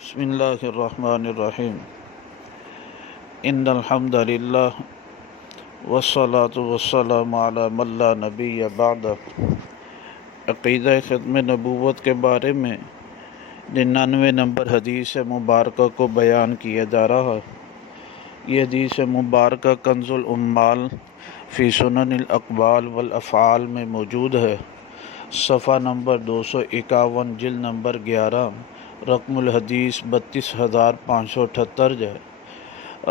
بسم اللہ الرحمن الرحیم ان الحمد للہ والصلاة والسلام علی من لا نبی بعد۔ عقیدہ ختم نبوت کے بارے میں 99 نمبر حدیث مبارکہ کو بیان کیا جا رہا ہے۔ یہ حدیث مبارکہ کنز العمال فی سنن الاقوال والافعال میں موجود ہے۔ صفحہ نمبر 251، جلد نمبر 11، رقم الحدیث 32578 ہے۔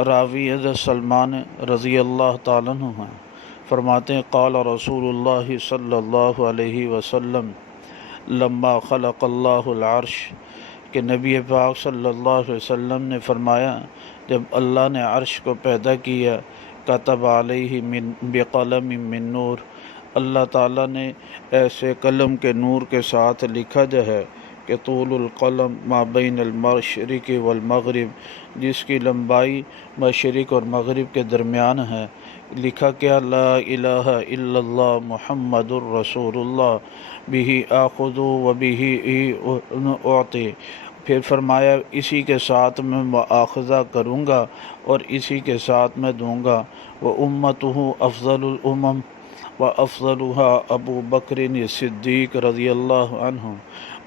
راوی حضرت سلمان رضی اللہ تعالیٰ عنہ ہیں، فرماتے ہیں قال رسول اللہ صلی اللہ علیہ وسلم لما خلق اللہ العرش، کہ نبی پاک صلی اللہ علیہ وسلم نے فرمایا جب اللہ نے عرش کو پیدا کیا، کتب علیہ بقلم من نور، اللہ تعالیٰ نے ایسے قلم کے نور کے ساتھ لکھا جو ہے کہ طول القلم ما بین المشرق والمغرب، جس کی لمبائی مشرق اور مغرب کے درمیان ہے۔ لکھا کیا لا الہ الا اللہ محمد الرسول اللہ بہ آخذ و بہ اعطی، پھر فرمایا اسی کے ساتھ میں مؤاخذہ کروں گا اور اسی کے ساتھ میں دوں گا۔ و امتہ افضل الامم و افضلها ابو بکر صدیق رضی اللہ عنہ،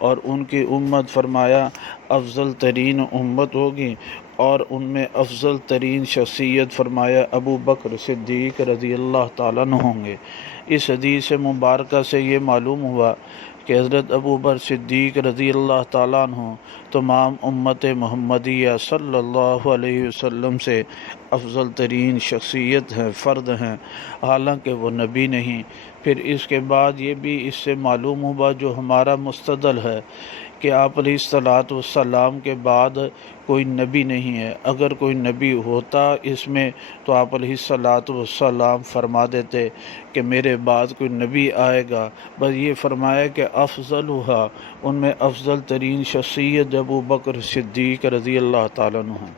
اور ان کی امت فرمایا افضل ترین امت ہوگی اور ان میں افضل ترین شخصیت فرمایا ابو بکر صدیق رضی اللہ تعالیٰ عنہ ہوں گے۔ اس حدیث مبارکہ سے یہ معلوم ہوا کہ حضرت ابو بکر صدیق رضی اللہ تعالیٰ عنہ تمام امت محمدیہ صلی اللہ علیہ وسلم سے افضل ترین شخصیت ہیں، فرد ہیں، حالانکہ وہ نبی نہیں۔ پھر اس کے بعد یہ بھی اس سے معلوم ہوا جو ہمارا مستدل ہے کہ آپ علیہ الصلاۃ والسلام کے بعد کوئی نبی نہیں ہے۔ اگر کوئی نبی ہوتا اس میں تو آپ علیہ الصلاۃ والسلام فرما دیتے کہ میرے بعد کوئی نبی آئے گا، بس یہ فرمایا کہ افضلها، ان میں افضل ترین شخصیت ابو بکر صدیق رضی اللہ تعالیٰ عنہ ہیں۔